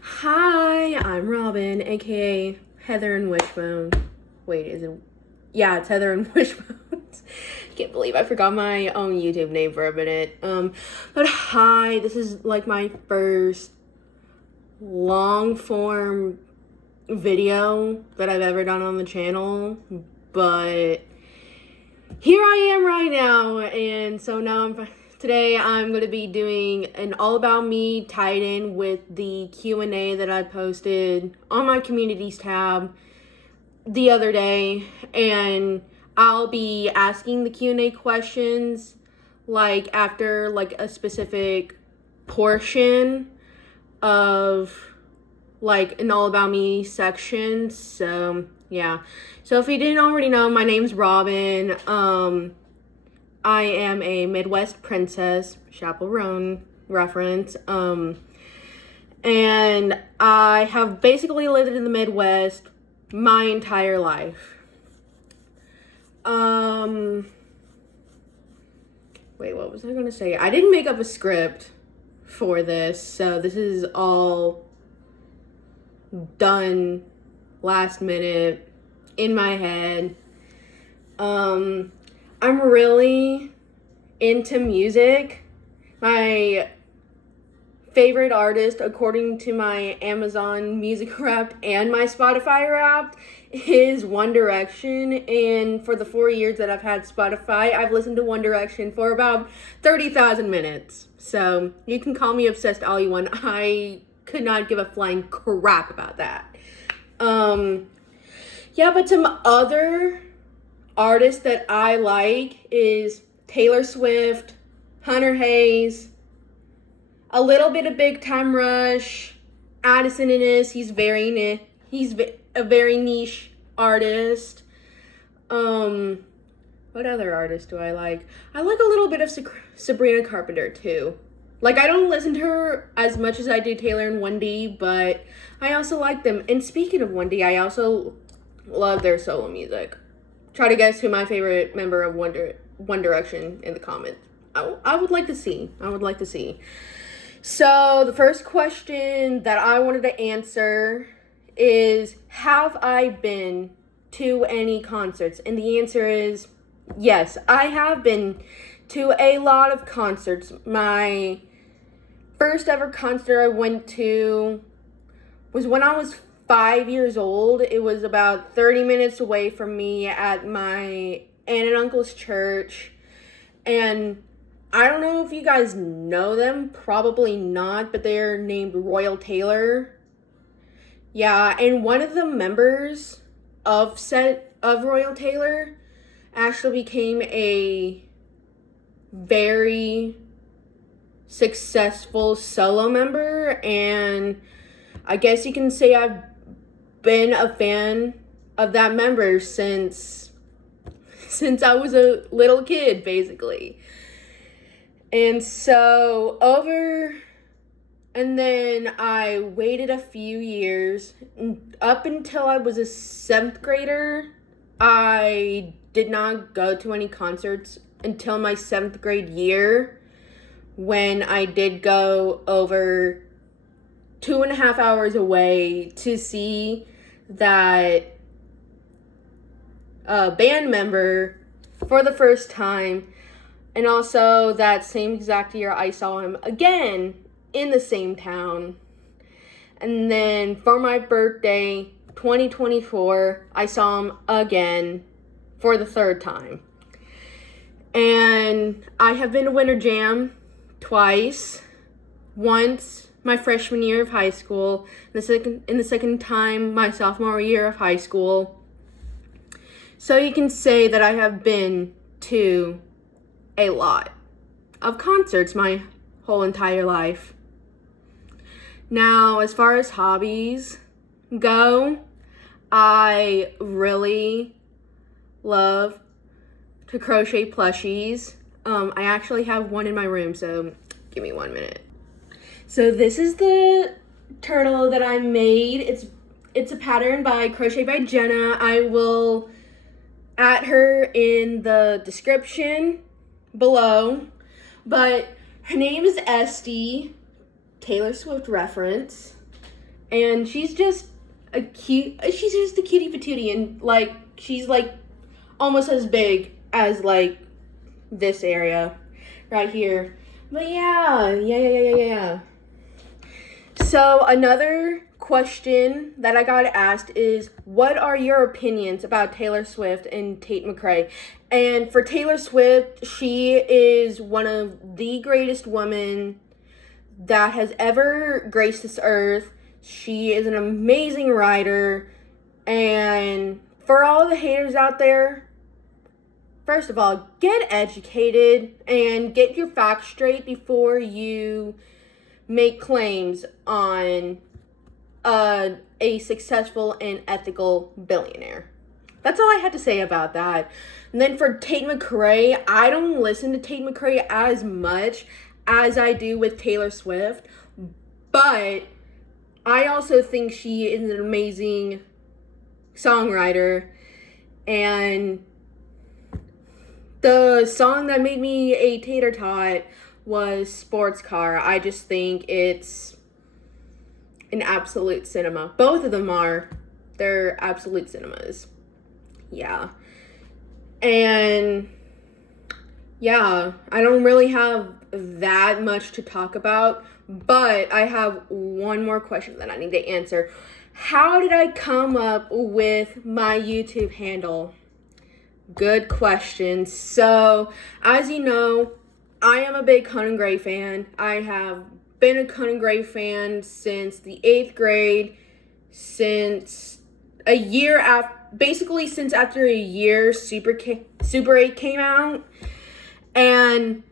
Hi, I'm Robin, aka Heather and Wishbone. Wait, is it? Yeah, it's Heather and Wishbone. Can't believe I forgot my own YouTube name for a minute. But hi, this is like my first long form video that I've ever done on the channel, but here I am right now, and so today I'm going to be doing an all about me tied in with the Q&A that I posted on my communities tab the other day, and I'll be asking the Q&A questions like after like a specific portion of like an all about me section. So yeah, so if you didn't already know, my name's Robin. I am a Midwest princess, chaperone reference. And I have basically lived in the Midwest my entire life. Wait, what was I gonna say? I didn't make up a script for this, so this is all done last minute in my head. I'm really into music. My favorite artist, according to my Amazon Music Wrapped and my Spotify Wrapped, is One Direction. And for the 4 years that I've had Spotify, I've listened to One Direction for about 30,000 minutes. So you can call me obsessed all you want. I could not give a flying crap about that. Yeah, but some other artists that I like is Taylor Swift, Hunter Hayes, a little bit of Big Time Rush, Addison Innes. He's a very niche artist. What other artist do I like? I like a little bit of Sabrina Carpenter too. Like, I don't listen to her as much as I do Taylor and 1D, but I also like them. And speaking of 1D, I also love their solo music. Try to guess who my favorite member of One Direction in the comments. I would like to see. So the first question that I wanted to answer is, have I been to any concerts? And the answer is yes, I have been to a lot of concerts. My first ever concert I went to was when I was 5 years old. It was about 30 minutes away from me at my aunt and uncle's church. And I don't know if you guys know them, probably not, but they're named Royal Taylor. Yeah, and one of the members of Royal Taylor actually became a very successful solo member, and I guess you can say I've been a fan of that member since I was a little kid, basically. And and then I waited a few years. Up until I was a 7th grader, I did not go to any concerts until my 7th grade year, when I did go over 2.5 hours away to see that band member for the first time. And also that same exact year I saw him again in the same town. And then for my birthday, 2024, I saw him again for the 3rd time. And I have been to Winter Jam twice. Once my freshman year of high school, and the second time my sophomore year of high school. So you can say that I have been to a lot of concerts my whole entire life. Now, as far as hobbies go, I really love to crochet plushies. I actually have one in my room, so give me 1 minute. So this is the turtle that I made. It's a pattern by Crochet by Jenna. I will add her in the description below. But her name is Esty, Taylor Swift reference. And she's just a cutie patootie, and like she's like almost as big as like this area right here. But yeah. So another question that I got asked is, what are your opinions about Taylor Swift and Tate McRae? And for Taylor Swift, she is one of the greatest women that has ever graced this earth. She is an amazing writer. And for all the haters out there, first of all, get educated and get your facts straight before you make claims on a successful and ethical billionaire. That's all I had to say about that. And then for Tate McRae, I don't listen to Tate McRae as much as I do with Taylor Swift, but I also think she is an amazing songwriter. And the song that made me a tater tot was Sports Car. I just think it's an absolute cinema. Both of them are. They're absolute cinemas. Yeah. And yeah, I don't really have that much to talk about, but I have one more question that I need to answer. How did I come up with my YouTube handle? Good question. So, as you know, I am a big Conan Gray fan. I have been a Conan Gray fan since the 8th grade, since a year after, basically since after a year Super 8 came out. And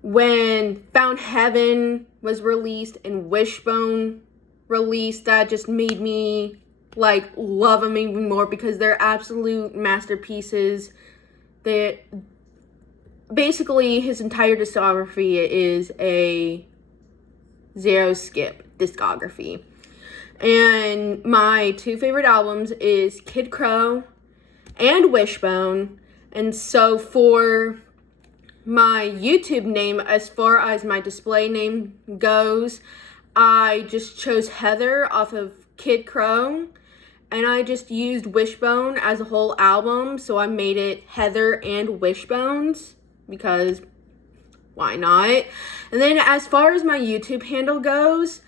when Found Heaven was released and Wishbone released, that just made me like love them even more because they're absolute masterpieces. That basically his entire discography is a zero skip discography. And my two favorite albums is Kid Crow and Wishbone. And so for my YouTube name, as far as my display name goes, I just chose Heather off of Kid Crow, and I just used Wishbone as a whole album, so I made it Heather and Wishbones, because why not? And then as far as my YouTube handle goes,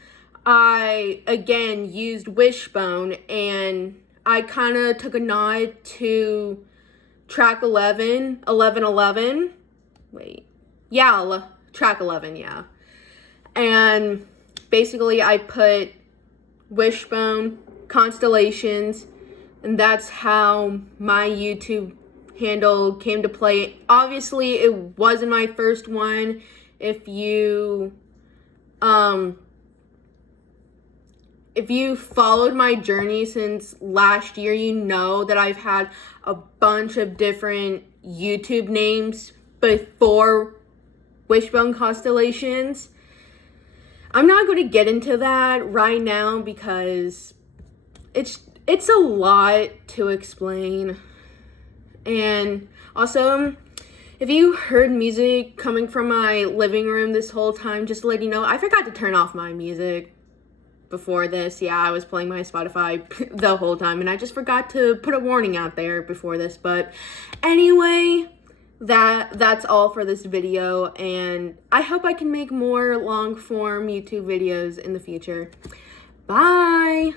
I again used Wishbone, and I kind of took a nod to track 11, track 11, yeah. And basically I put Wishbone, Constellations, and that's how my YouTube handle came to play. Obviously, it wasn't my first one. If you followed my journey since last year, you know that I've had a bunch of different YouTube names before Wishbone Constellations. I'm not going to get into that right now because it's a lot to explain. And also, if you heard music coming from my living room this whole time, just to let you know, I forgot to turn off my music before this. Yeah, I was playing my Spotify the whole time, and I just forgot to put a warning out there before this. But anyway, that's all for this video, and I hope I can make more long form YouTube videos in the future. Bye.